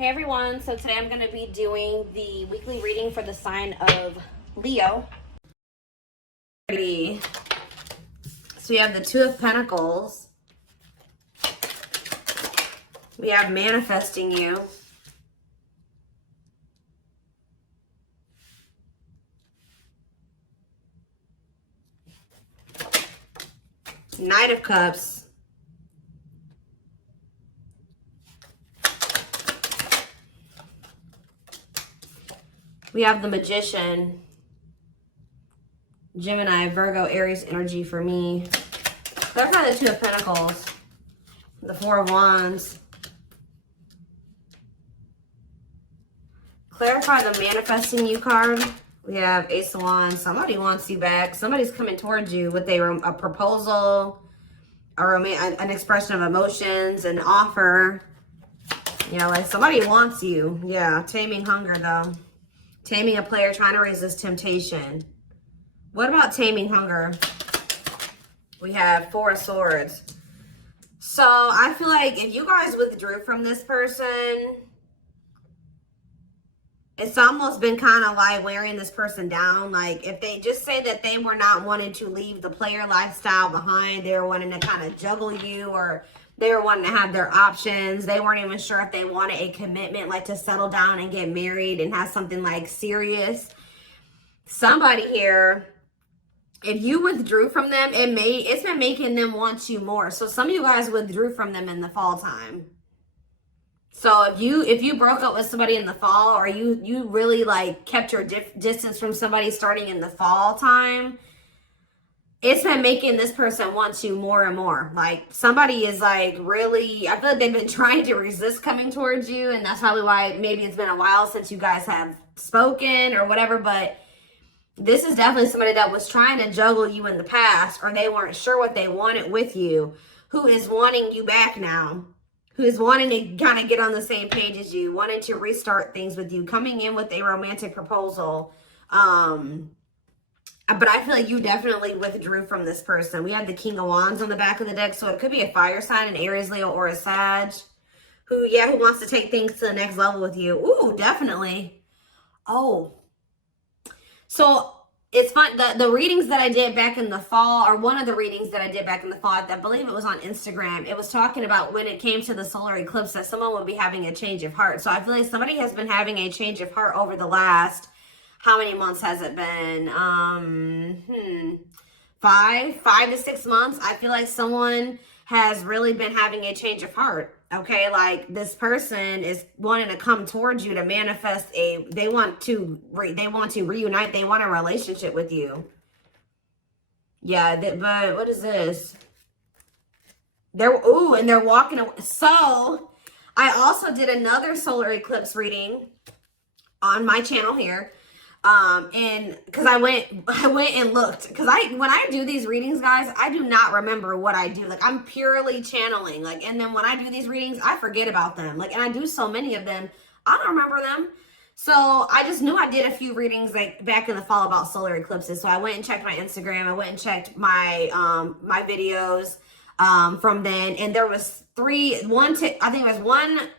Hey everyone, so today I'm going to be doing the weekly reading for the sign of Leo. So we have the Two of Pentacles. We have manifesting you. Knight of Cups. We have the Magician. Gemini, Virgo, Aries energy for me. Clarify the Two of Pentacles. The Four of Wands. Clarify the manifesting you card. We have Ace of Wands. Somebody wants you back. Somebody's coming towards you with a proposal or an expression of emotions, an offer. Yeah, like somebody wants you. Yeah, taming hunger though. Taming a player trying to resist temptation. What about taming hunger? We have Four of Swords. So I feel like if you guys withdrew from this person, it's almost been kind of like wearing this person down. Like if they just say that they were not wanting to leave the player lifestyle behind, they were wanting to kind of juggle you, or they were wanting to have their options. They weren't even sure if they wanted a commitment, like to settle down and get married and have something like serious. Somebody here, if you withdrew from them, it's been making them want you more. So some of you guys withdrew from them in the fall time. So if you broke up with somebody in the fall, or you really like kept your distance from somebody starting in the fall time, it's been making this person want you more and more. Like somebody is like really, I feel like they've been trying to resist coming towards you, and that's probably why maybe it's been a while since you guys have spoken or whatever. But this is definitely somebody that was trying to juggle you in the past, or they weren't sure what they wanted with you, who is wanting you back now, who is wanting to kind of get on the same page as you, wanting to restart things with you, coming in with a romantic proposal. But I feel like you definitely withdrew from this person. We have the King of Wands on the back of the deck. So it could be a fire sign, an Aries, Leo, or a Sag, who wants to take things to the next level with you. Ooh, definitely. Oh. So it's fun. The readings that I did back in the fall, or one of the readings that I did back in the fall, I believe it was on Instagram. It was talking about when it came to the solar eclipse that someone would be having a change of heart. So I feel like somebody has been having a change of heart over the last, how many months has it been? 5 to 6 months. I feel like someone has really been having a change of heart. Okay, like this person is wanting to come towards you to manifest they want to reunite. They want a relationship with you. Yeah, but what is this? And they're walking away. So I also did another solar eclipse reading on my channel here. And because I went and looked, because when I do these readings, guys, I do not remember what I do. Like I'm purely channeling, like, and then when I do these readings, I forget about them. Like, and I do so many of them, I don't remember them. So I just knew I did a few readings like back in the fall about solar eclipses. So I went and checked my Instagram. I went and checked my my videos from then, and there was I think it was one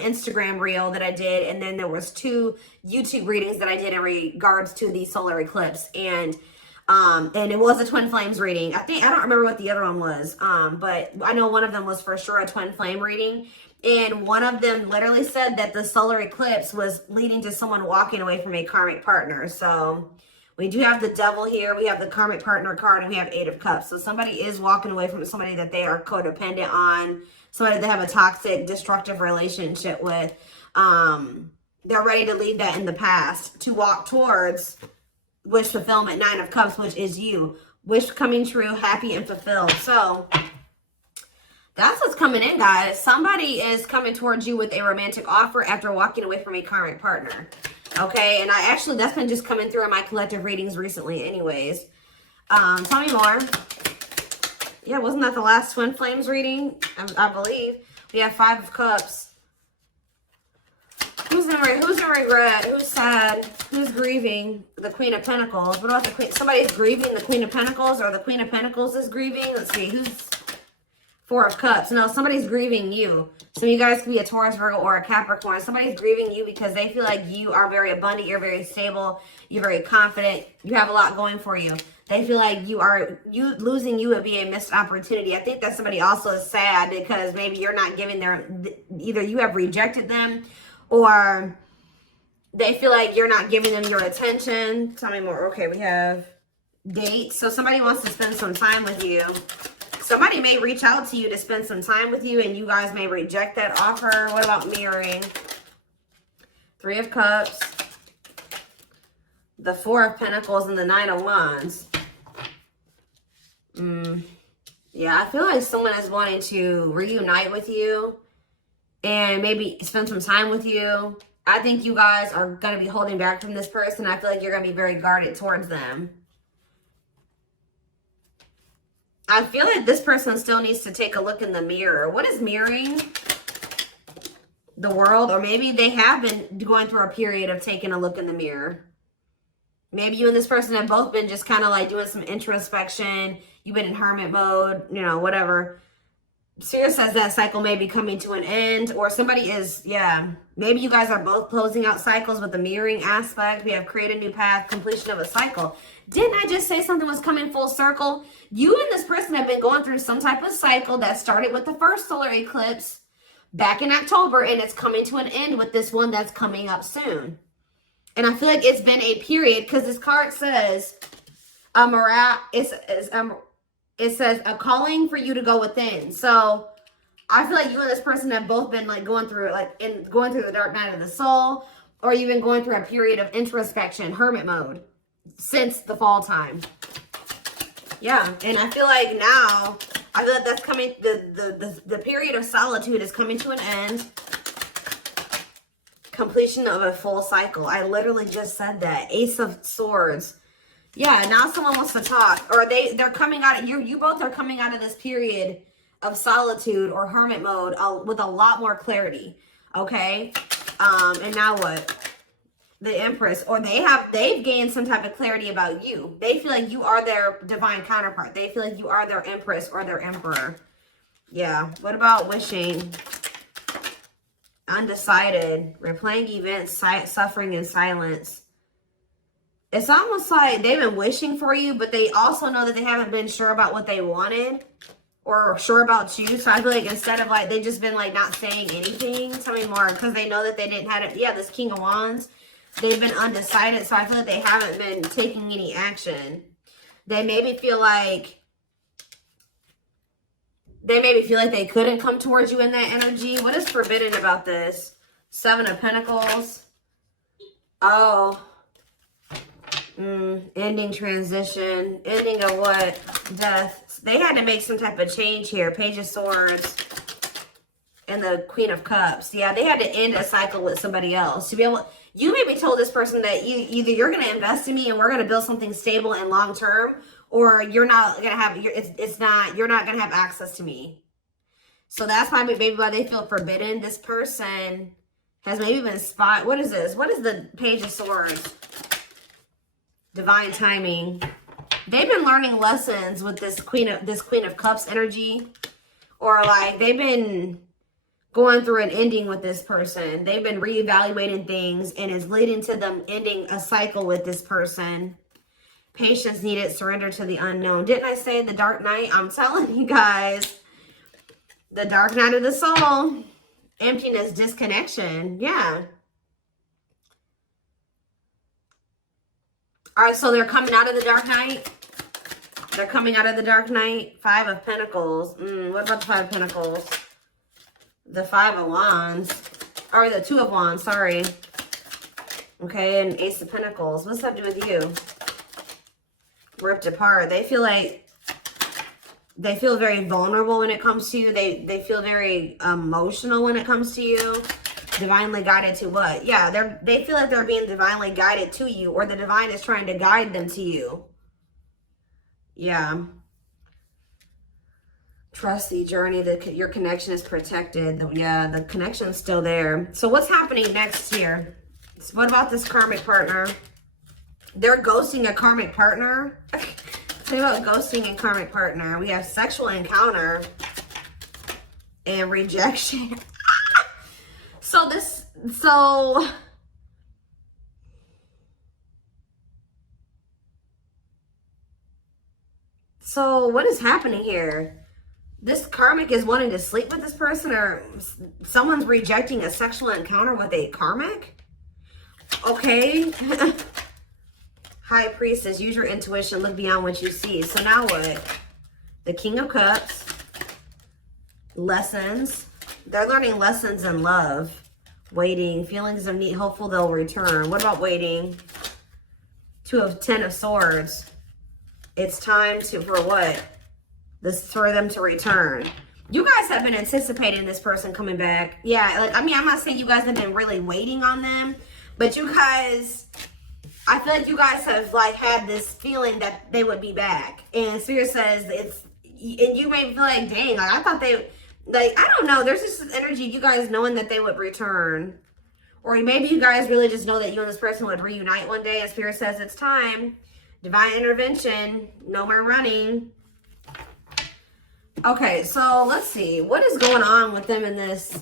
Instagram reel that I did, and then there was 2 YouTube readings that I did in regards to the solar eclipse, and it was a twin flames reading. I don't remember what the other one was, but I know one of them was for sure a twin flame reading, and one of them literally said that the solar eclipse was leading to someone walking away from a karmic partner. So we do have the Devil here, we have the karmic partner card, and we have 8 of Cups. So somebody is walking away from somebody that they are codependent on, somebody they have a toxic, destructive relationship with. They're ready to leave that in the past to walk towards wish fulfillment, 9 of Cups, which is you. Wish coming true, happy and fulfilled. So that's what's coming in, guys. Somebody is coming towards you with a romantic offer after walking away from a karmic partner. Okay, and that's been just coming through in my collective readings recently anyways. Tell me more. Yeah, wasn't that the last twin flames reading? I believe. We have 5 of Cups. Who's in regret? Who's sad? Who's grieving? The Queen of Pentacles. What about the Queen? Somebody's grieving the Queen of Pentacles, or the Queen of Pentacles is grieving. Let's see. Who's Four of Cups. No, somebody's grieving you. So you guys could be a Taurus, Virgo, or a Capricorn. Somebody's grieving you because they feel like you are very abundant. You're very stable. You're very confident. You have a lot going for you. They feel like losing you would be a missed opportunity. I think that somebody also is sad because maybe you're not giving either you have rejected them or they feel like you're not giving them your attention. Tell me more. Okay, we have dates. So somebody wants to spend some time with you. Somebody may reach out to you to spend some time with you and you guys may reject that offer. What about mirroring? Three of Cups, the Four of Pentacles, and the Nine of Wands. Yeah, I feel like someone is wanting to reunite with you and maybe spend some time with you. I think you guys are going to be holding back from this person. I feel like you're going to be very guarded towards them. I feel like this person still needs to take a look in the mirror. What is mirroring? The World, or maybe they have been going through a period of taking a look in the mirror. Maybe you and this person have both been just kind of like doing some introspection. You've been in hermit mode, you know, whatever. Spirit says that cycle may be coming to an end, or somebody is, yeah. Maybe you guys are both closing out cycles with the mirroring aspect. We have create a new path, completion of a cycle. Didn't I just say something was coming full circle? You and this person have been going through some type of cycle that started with the first solar eclipse back in October, and it's coming to an end with this one that's coming up soon. And I feel like it's been a period because this card says it says a calling for you to go within. So I feel like you and this person have both been like going through the dark night of the soul, or you've been going through a period of introspection, hermit mode, since the fall time. Yeah, and I feel like now, I feel like that's coming, the period of solitude is coming to an end. Completion of a full cycle. I literally just said that. Ace of Swords. Yeah, now someone wants to talk, or they're coming out of, you both are coming out of this period of solitude or hermit mode with a lot more clarity. Okay, and now what? The Empress, or they've gained some type of clarity about you. They feel like you are their divine counterpart. They feel like you are their Empress or their Emperor. Yeah. What about wishing? Undecided. Replaying events, suffering in silence. It's almost like they've been wishing for you, but they also know that they haven't been sure about what they wanted or sure about you. So I feel like instead of like, they've just been like not saying anything. Tell me more, because they know that they didn't have it. Yeah, this King of Wands. They've been undecided, so I feel like they haven't been taking any action. They maybe feel like they couldn't come towards you in that energy. What is forbidden about this? Seven of Pentacles. Oh. Ending, transition. Ending of what? Death. They had to make some type of change here. Page of Swords. And the Queen of Cups. Yeah, they had to end a cycle with somebody else. To be able, you maybe told this person that either you're going to invest in me and we're going to build something stable and long term, or you're not going to have, you're not going to have access to me. So that's why maybe why they feel forbidden. This person has maybe been what is this? What is the Page of Swords? Divine timing. They've been learning lessons with this Queen of Cups energy, or like they've been going through an ending with this person. They've been reevaluating things and it's leading to them ending a cycle with this person. Patience needed, surrender to the unknown. Didn't I say the dark night? I'm telling you guys. The dark night of the soul. Emptiness, disconnection. Yeah. All right, so they're coming out of the dark night. They're coming out of the dark night. Five of Pentacles. What about the Five of Pentacles? The Five of Wands. Or the Two of Wands, sorry. Okay, and Ace of Pentacles. What's that to do with you? Ripped apart. They feel like they feel very vulnerable when it comes to you. They feel very emotional when it comes to you. Divinely guided to what? Yeah, they feel like they're being divinely guided to you, or the divine is trying to guide them to you. Yeah. Trust the journey. Your connection is protected. Yeah, the connection's still there. So what's happening next here? So what about this karmic partner? They're ghosting a karmic partner. Tell me about ghosting and karmic partner. We have sexual encounter. and rejection. So what is happening here? This karmic is wanting to sleep with this person, or someone's rejecting a sexual encounter with a karmic? Okay. High Priestess, use your intuition, look beyond what you see. So now what? The King of Cups. Lessons. They're learning lessons in love. Waiting. Feelings of need. Hopeful they'll return. What about waiting? Ten of Swords. It's time for what? For them to return. You guys have been anticipating this person coming back. Yeah, like, I mean, I'm not saying you guys have been really waiting on them, but you guys, I feel like you guys have like had this feeling that they would be back. And Spirit says and you may feel like, dang, like I thought they, like, I don't know. There's just this energy, you guys knowing that they would return. Or maybe you guys really just know that you and this person would reunite one day, and Spirit says it's time. Divine intervention. No more running. Okay, so let's see. What is going on with them in this?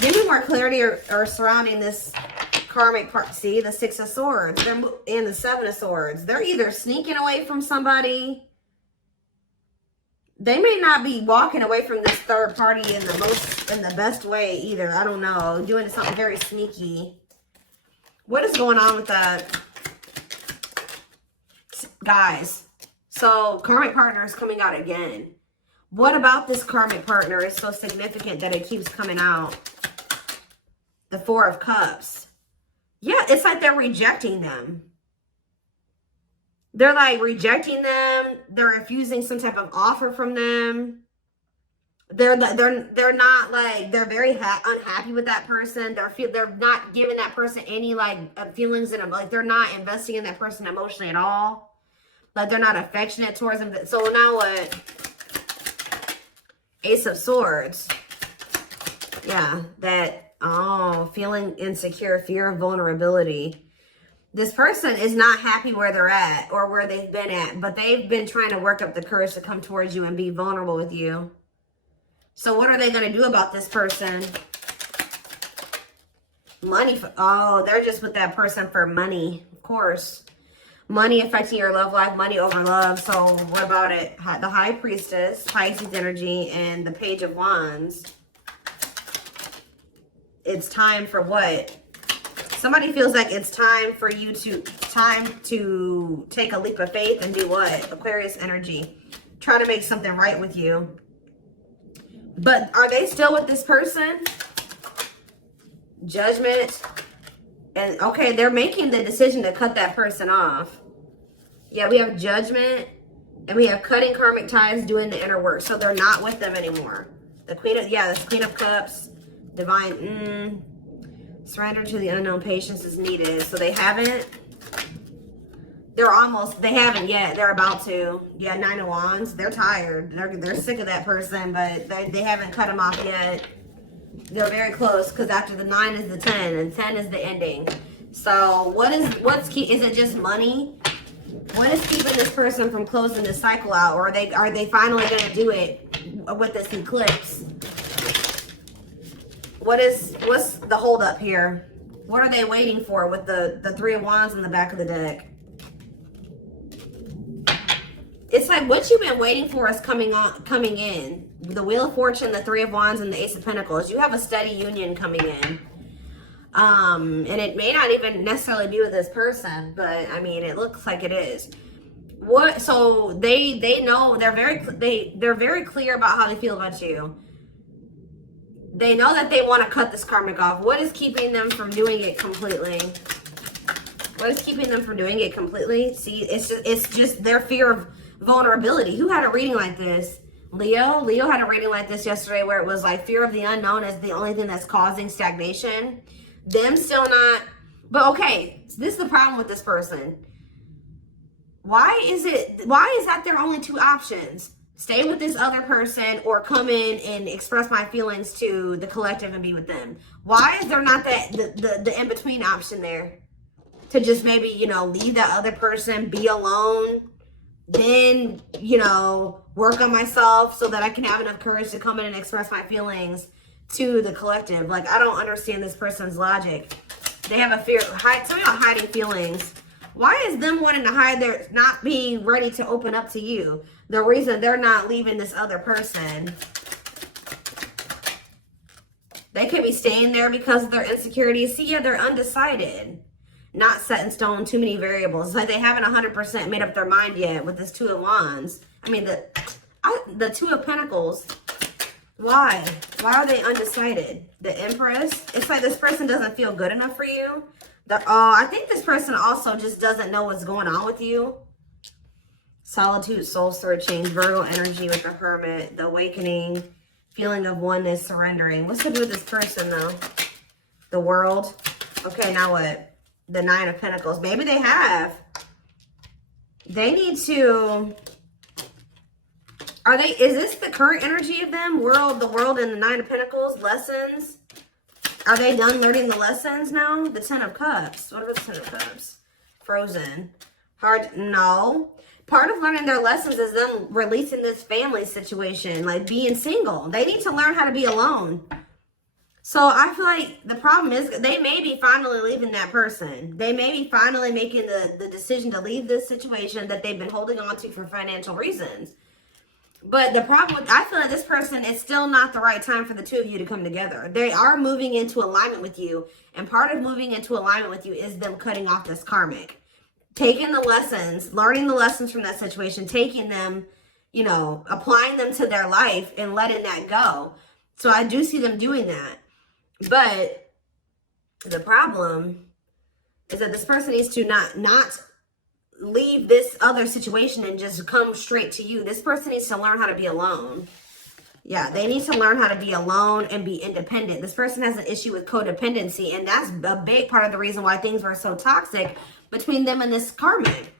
Give me more clarity or surrounding this karmic part. See, the Six of Swords and the Seven of Swords. They're either sneaking away from somebody. They may not be walking away from this third party in the best way either. I don't know. Doing something very sneaky. What is going on with that? Guys. So, karmic partner is coming out again. What about this karmic partner is so significant that it keeps coming out? The Four of Cups. Yeah, it's like they're rejecting them. They're like rejecting them. They're refusing some type of offer from them. They're not like, they're very unhappy with that person. They're not giving that person any like feelings in them. Like they're not investing in that person emotionally at all. Like they're not affectionate towards them. So now what? Ace of Swords. Yeah, that, oh, feeling insecure, fear of vulnerability. This person is not happy where they're at or where they've been at, but they've been trying to work up the courage to come towards you and be vulnerable with you. So what are they going to do about this person? Money. Oh, they're just with that person for money, of course. Money affecting your love life, money over love. So what about it? The High Priestess, Pisces energy, and the Page of Wands. It's time for what? Somebody feels like it's time for you to take a leap of faith and do what? Aquarius energy. Try to make something right with you. But are they still with this person? Judgment. And okay, they're making the decision to cut that person off. Yeah, we have Judgment. And we have cutting karmic ties, doing the inner work. So they're not with them anymore. The Queen of, yeah, the Queen of Cups. Divine, surrender to the unknown, patience is needed. So they haven't. They haven't yet. They're about to. Yeah, Nine of Wands. They're tired. They're sick of that person, but they haven't cut them off yet. They're very close because after the 9 is the 10 and 10 is the ending. So what's key? Is it just money? What is keeping this person from closing this cycle out? Or are they finally going to do it with this eclipse? What's the holdup here? What are they waiting for with the Three of Wands in the back of the deck? It's like what you've been waiting for is coming in. The Wheel of Fortune, the Three of Wands, and the Ace of Pentacles. You have a steady union coming in. And it may not even necessarily be with this person, but I mean, it looks like it is. So they know, they're very clear about how they feel about you. They know that they want to cut this karmic off. What is keeping them from doing it completely? What is keeping them from doing it completely? See, it's just their fear of vulnerability. Who had a reading like this? Leo had a reading like this yesterday where it was like fear of the unknown is the only thing that's causing stagnation. Them still not. But okay, so this is the problem with this person. Why is that their only two options? Stay with this other person or come in and express my feelings to the collective and be with them? Why is there not the in-between option there? To just maybe, leave that other person, be alone, then, you know, work on myself so that I can have enough courage to come in and express my feelings to the collective. Like, I don't understand this person's logic. They have a fear. Tell me about hiding feelings. Why is them wanting to hide their not being ready to open up to you? The reason they're not leaving this other person. They could be staying there because of their insecurities. See, yeah, they're undecided. Not set in stone, too many variables. It's like they haven't 100% made up their mind yet with this Two of Wands. I mean, the Two of Pentacles. Why? Why are they undecided? The Empress. It's like this person doesn't feel good enough for you. I think this person also just doesn't know what's going on with you. Solitude, soul searching, Virgo energy with the Hermit, the awakening, feeling of oneness, surrendering. What's to do with this person though? The World. Okay, now what? The Nine of Pentacles. Maybe they have. They need to... Is this the current energy of them? The World and the Nine of Pentacles. Lessons. Are they done learning the lessons now? The Ten of Cups. What about the Ten of Cups? Frozen. Hard. No. Part of learning their lessons is them releasing this family situation. Like being single. They need to learn how to be alone. So I feel like the problem is they may be finally leaving that person. They may be finally making the decision to leave this situation that they've been holding on to for financial reasons. But the problem with, I feel like this person, is still not the right time for the two of you to come together. They are moving into alignment with you. And part of moving into alignment with you is them cutting off this karmic. Taking the lessons, learning the lessons from that situation, taking them, you know, applying them to their life and letting that go. So I do see them doing that. But the problem is that this person needs to not leave this other situation and just come straight to you. This person needs to learn how to be alone. Yeah, they need to learn how to be alone and be independent. This person has an issue with codependency, and that's a big part of the reason why things were so toxic between them and this karmic.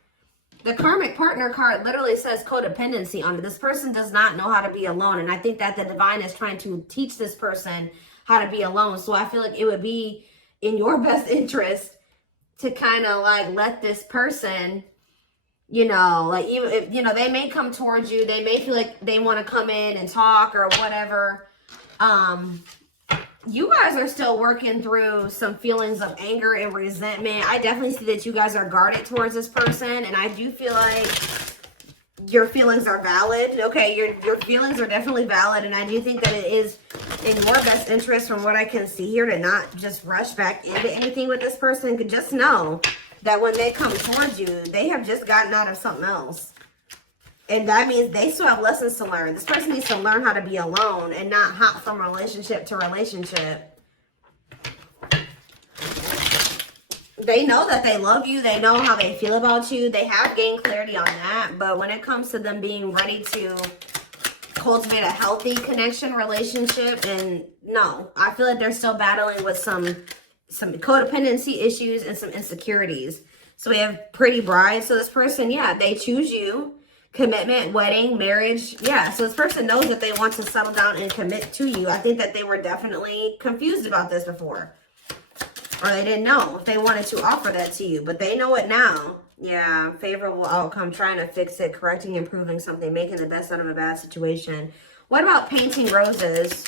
The karmic partner card literally says codependency on it. This person does not know how to be alone, and I think that the divine is trying to teach this person how to be alone. So I feel like it would be in your best interest to kind of like let this person, you know, like even if, you know, they may come towards you, they may feel like they want to come in and talk or whatever. You guys are still working through some feelings of anger and resentment. I definitely see that you guys are guarded towards this person, and I do feel like your feelings are valid. Okay, your feelings are definitely valid, and I do think that it is in your best interest, from what I can see here, to not just rush back into anything with this person. Could just know that when they come towards you, they have just gotten out of something else. And that means they still have lessons to learn. This person needs to learn how to be alone and not hop from relationship to relationship. They know that they love you. They know how they feel about you. They have gained clarity on that. But when it comes to them being ready to cultivate a healthy connection relationship, and no, I feel like they're still battling with some codependency issues and some insecurities. So we have Pretty Bride. So this person, yeah, they choose you. Commitment, wedding, marriage. Yeah, so this person knows that they want to settle down and commit to you. I think that they were definitely confused about this before. Or they didn't know if they wanted to offer that to you. But they know it now. Yeah, favorable outcome, trying to fix it, correcting, improving something, making the best out of a bad situation. What about painting roses?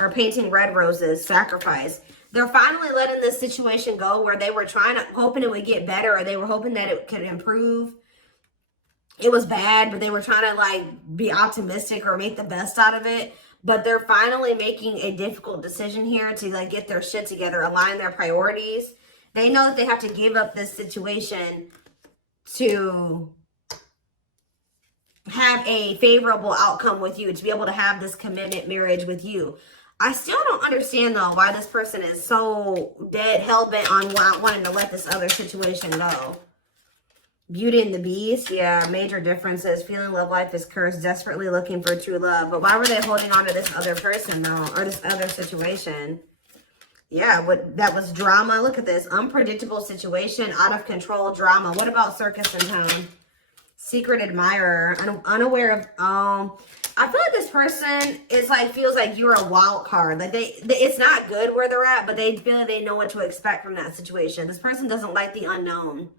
Or painting red roses, sacrifice. They're finally letting this situation go where they were hoping it would get better, or they were hoping that it could improve. It was bad, but they were trying to like be optimistic or make the best out of it. But they're finally making a difficult decision here to like get their shit together, align their priorities. They know that they have to give up this situation to have a favorable outcome with you, to be able to have this commitment marriage with you. I still don't understand though why this person is so dead hell-bent on wanting to let this other situation go. Beauty and the Beast, yeah, major differences. Feeling love life is cursed, desperately looking for true love. But why were they holding on to this other person though, or this other situation? Yeah, that was drama. Look at this, unpredictable situation, out of control drama. What about circus in town? Secret admirer, unaware of. I feel like this person is like feels like you're a wild card. Like it's not good where they're at, but they feel like they know what to expect from that situation. This person doesn't like the unknown.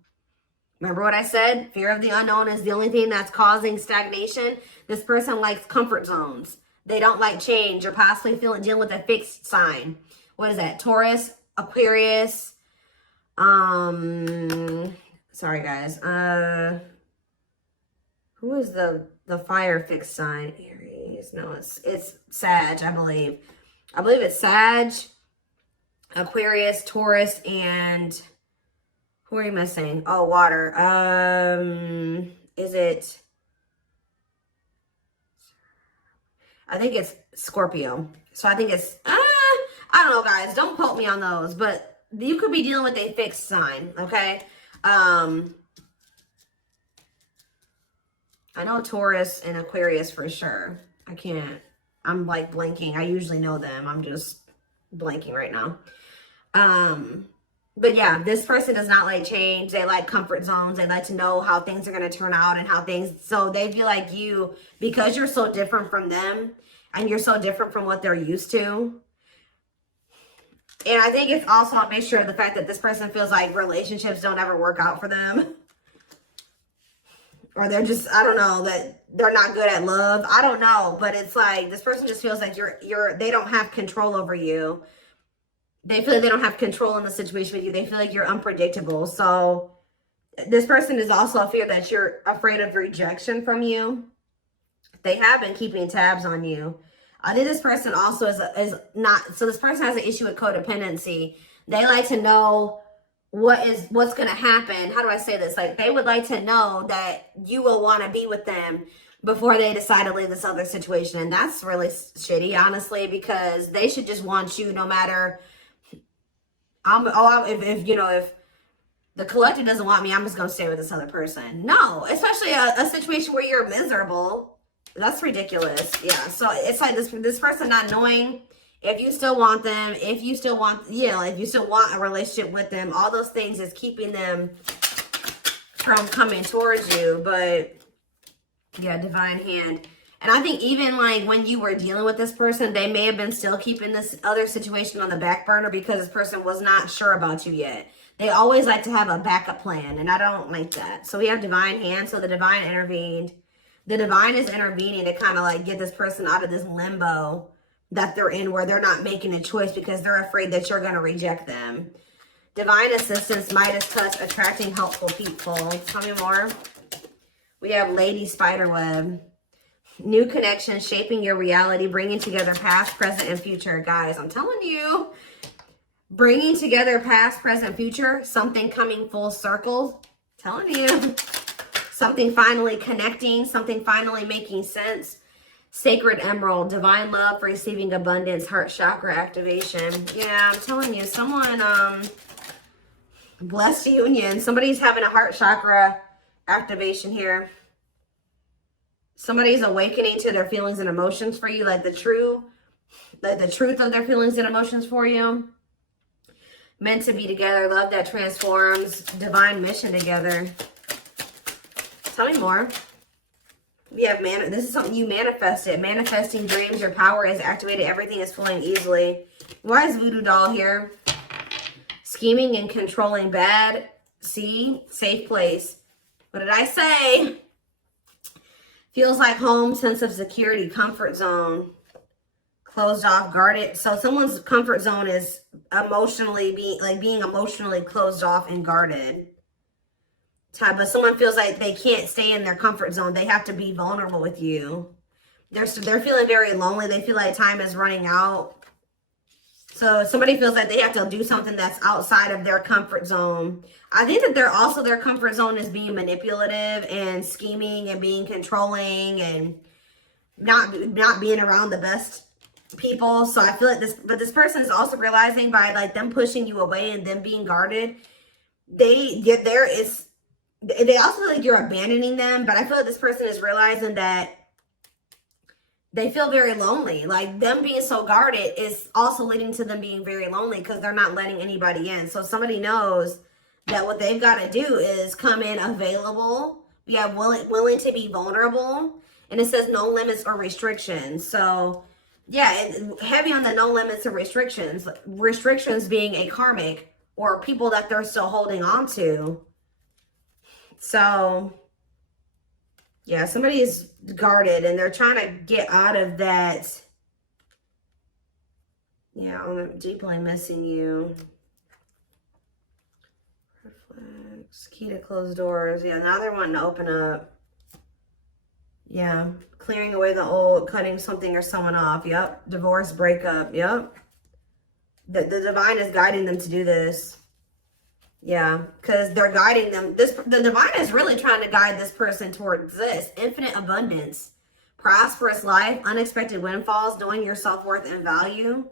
Remember what I said? Fear of the unknown is the only thing that's causing stagnation. This person likes comfort zones. They don't like change or possibly dealing with a fixed sign. What is that? Taurus, Aquarius. Sorry guys. Who is the fire fixed sign? Aries. No, it's Sag, I believe. I believe it's Sag, Aquarius, Taurus, and who are you missing? Oh, water. Is it? I think it's Scorpio. So I think it's, I don't know, guys. Don't quote me on those. But you could be dealing with a fixed sign, okay? I know Taurus and Aquarius for sure. I can't. I'm like blanking. I usually know them. I'm just blanking right now. But yeah, this person does not like change. They like comfort zones. They like to know how things are going to turn out and how things, so they feel like you, because you're so different from them and you're so different from what they're used to. And I think it's also a mixture of the fact that this person feels like relationships don't ever work out for them. Or they're just, I don't know, that they're not good at love. I don't know, but it's like this person just feels like they don't have control over you. They feel like they don't have control in the situation with you. They feel like you're unpredictable. So this person is also a fear that you're afraid of rejection from you. They have been keeping tabs on you. I think this person also is not, so this person has an issue with codependency. They like to know what's going to happen. How do I say this? Like they would like to know that you will want to be with them before they decide to leave this other situation. And that's really shitty, honestly, because they should just want you no matter. If the collective doesn't want me, I'm just going to stay with this other person. No, especially a situation where you're miserable. That's ridiculous. Yeah. So it's like this person not knowing if you still want them, if you still want a relationship with them, all those things is keeping them from coming towards you. But yeah, divine hand. And I think even like when you were dealing with this person, they may have been still keeping this other situation on the back burner because this person was not sure about you yet. They always like to have a backup plan, and I don't like that. So we have divine hand. So the divine intervened. The divine is intervening to kind of like get this person out of this limbo that they're in where they're not making a choice because they're afraid that you're going to reject them. Divine assistance, Midas touch, attracting helpful people. Tell me more. We have Lady Spiderweb. New connection, shaping your reality, bringing together past, present, and future. Guys, I'm telling you, bringing together past, present, future, something coming full circle. Telling you, something finally connecting, something finally making sense. Sacred emerald, divine love, receiving abundance, heart chakra activation. Yeah, I'm telling you, someone, blessed union. Somebody's having a heart chakra activation here. Somebody's awakening to their feelings and emotions for you, like the truth of their feelings and emotions for you. Meant to be together, love that transforms, divine mission together. Tell me more. We have this is something you manifested. Manifesting dreams, your power is activated, everything is flowing easily. Why is Voodoo Doll here? Scheming and controlling bad. See, safe place. What did I say? Feels like home, sense of security, comfort zone, closed off, guarded. So someone's comfort zone is being emotionally closed off and guarded. But someone feels like they can't stay in their comfort zone. They have to be vulnerable with you. They're feeling very lonely. They feel like time is running out. So somebody feels like they have to do something that's outside of their comfort zone. I think that their comfort zone is being manipulative and scheming and being controlling and not being around the best people. So I feel like this person is also realizing by like them pushing you away and them being guarded, they also feel like you're abandoning them. But I feel like this person is realizing that they feel very lonely. Like them being so guarded is also leading to them being very lonely because they're not letting anybody in. So somebody knows that what they've got to do is come in available. We have willing to be vulnerable. And it says no limits or restrictions. So yeah, heavy on the no limits or restrictions. Restrictions being a karmic or people that they're still holding on to. So, yeah, somebody is guarded and they're trying to get out of that. Yeah, I'm deeply missing you. Reflex, key to closed doors. Yeah, now they're wanting to open up. Yeah, clearing away the old, cutting something or someone off. Yep, divorce, breakup. Yep. The divine is guiding them to do this. Yeah, because they're guiding them. The divine is really trying to guide this person towards this. Infinite abundance, prosperous life, unexpected windfalls, knowing your self-worth and value.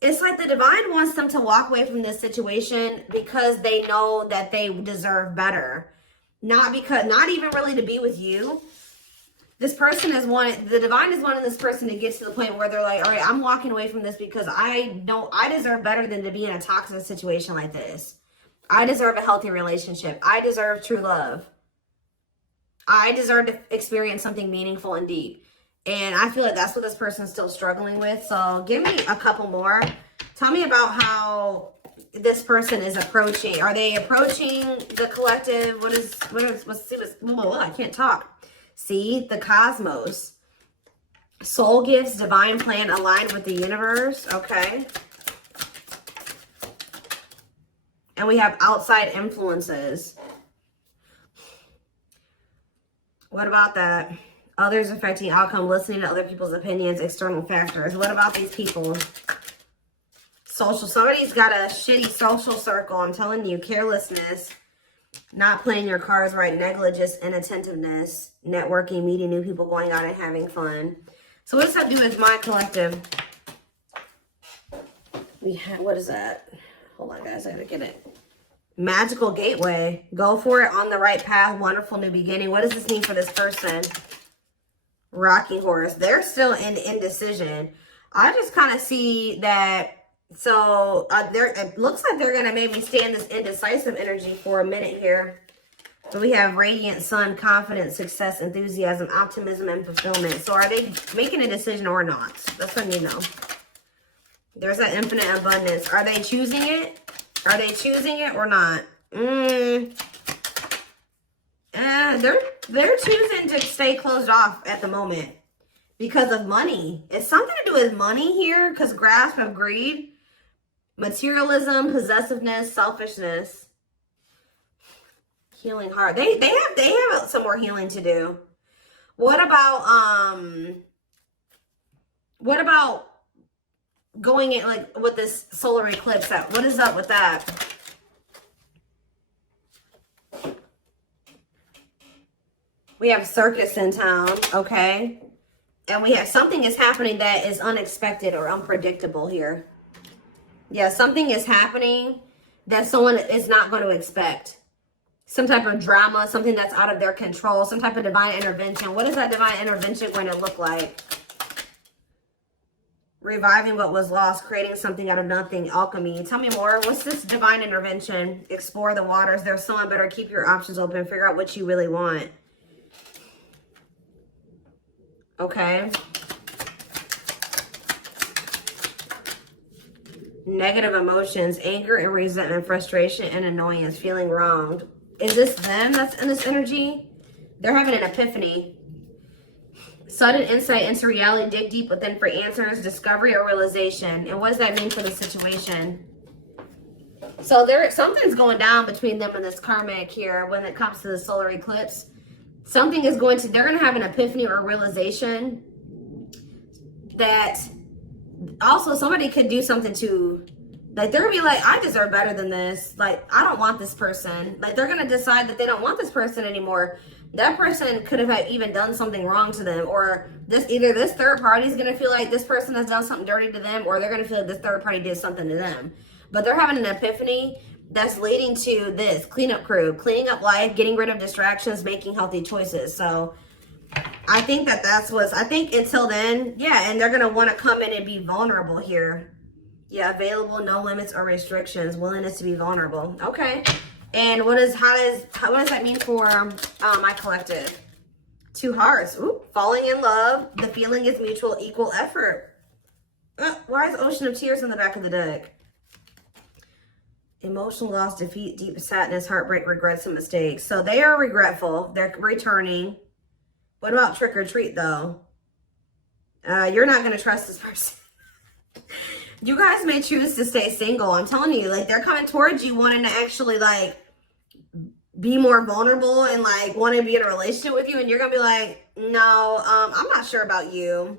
It's like the divine wants them to walk away from this situation because they know that they deserve better. Not even really to be with you. This person the divine is wanting this person to get to the point where they're like, all right, I'm walking away from this because I know I deserve better than to be in a toxic situation like this. I deserve a healthy relationship. I deserve true love. I deserve to experience something meaningful and deep. And I feel like that's what this person's still struggling with. So give me a couple more. Tell me about how this person is approaching. Are they approaching the collective? I can't talk. See, the cosmos. Soul gifts, divine plan aligned with the universe. Okay. And we have outside influences. What about that? Others affecting outcome, listening to other people's opinions, external factors. What about these people? Social. Somebody's got a shitty social circle. I'm telling you, carelessness. Not playing your cards right, negligence, inattentiveness, networking, meeting new people, going out and having fun. So what does that do with my collective? We have, what is that? Hold on, guys, I gotta get it. Magical gateway. Go for it, on the right path, wonderful new beginning. What does this mean for this person? Rocking horse. They're still in indecision. I just kind of see that. So it looks like they're going to maybe stay in this indecisive energy for a minute here. So we have radiant sun, confidence, success, enthusiasm, optimism, and fulfillment. So are they making a decision or not? That's what I need to know. There's that infinite abundance. Are they choosing it? Are they choosing it or not? They're choosing to stay closed off at the moment because of money. It's something to do with money here, because grasp of greed. Materialism, possessiveness, selfishness, healing heart. They have some more healing to do. What about going in like with this solar eclipse? What is up with that? We have circus in town, okay? And we have something is happening that is unexpected or unpredictable here. Yeah, something is happening that someone is not going to expect. Some type of drama, something that's out of their control, some type of divine intervention. What is that divine intervention going to look like? Reviving what was lost, creating something out of nothing, alchemy. Tell me more. What's this divine intervention? Explore the waters. There's someone better. Keep your options open. Figure out what you really want. Okay. Negative emotions, anger and resentment, frustration and annoyance, feeling wronged. Is this them that's in this energy? They're having an epiphany. Sudden insight into reality, dig deep within for answers, discovery or realization. And what does that mean for the situation? So something's going down between them and this karmic here when it comes to the solar eclipse. Something is they're going to have an epiphany or realization that also somebody could do something to, like, they're going to be like, I deserve better than this. Like, I don't want this person. Like, they're going to decide that they don't want this person anymore. That person could have even done something wrong to them, or either this third party is going to feel like this person has done something dirty to them, or they're going to feel like this third party did something to them. But they're having an epiphany that's leading to this cleanup crew, cleaning up life, getting rid of distractions, making healthy choices. So I think I think until then, yeah, and they're going to want to come in and be vulnerable here. Yeah, available, no limits or restrictions, willingness to be vulnerable. Okay. And what does that mean for my collective? 2 hearts. Ooh, falling in love. The feeling is mutual, equal effort. Why is Ocean of Tears in the back of the deck? Emotional loss, defeat, deep sadness, heartbreak, regrets, and mistakes. So they are regretful. They're returning. What about trick or treat, though? You're not going to trust this person. You guys may choose to stay single. I'm telling you, like, they're coming towards you wanting to actually, like, be more vulnerable and, like, want to be in a relationship with you. And you're going to be like, no, I'm not sure about you.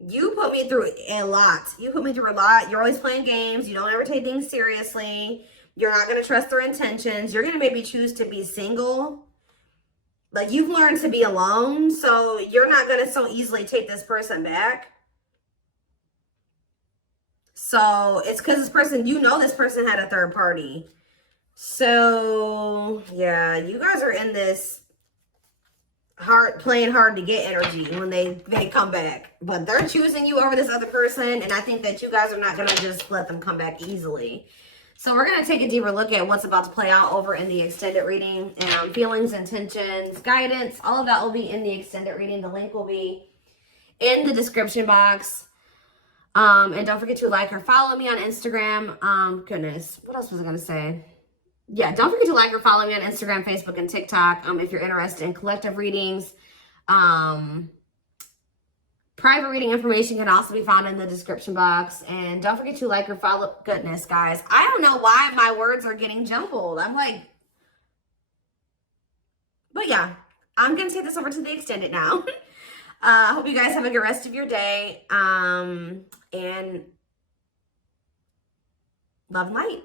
You put me through a lot. You put me through a lot. You're always playing games. You don't ever take things seriously. You're not going to trust their intentions. You're going to maybe choose to be single. Like, you've learned to be alone. So you're not going to so easily take this person back. So it's because this person, you know, this person had a third party. So yeah, you guys are in this playing hard to get energy when they come back, but they're choosing you over this other person, and I think that you guys are not going to just let them come back easily. So we're going to take a deeper look at what's about to play out over in the extended reading, and feelings, intentions, guidance, all of that will be in the extended reading. The link will be in the description box. And don't forget to like or follow me on Instagram. Goodness, what else was I going to say? Yeah, don't forget to like or follow me on Instagram, Facebook, and TikTok if you're interested in collective readings. Private reading information can also be found in the description box. And don't forget to like or follow. Goodness, guys. I don't know why my words are getting jumbled. I'm like... But yeah, I'm going to take this over to the extended now. I hope you guys have a good rest of your day. And love and light.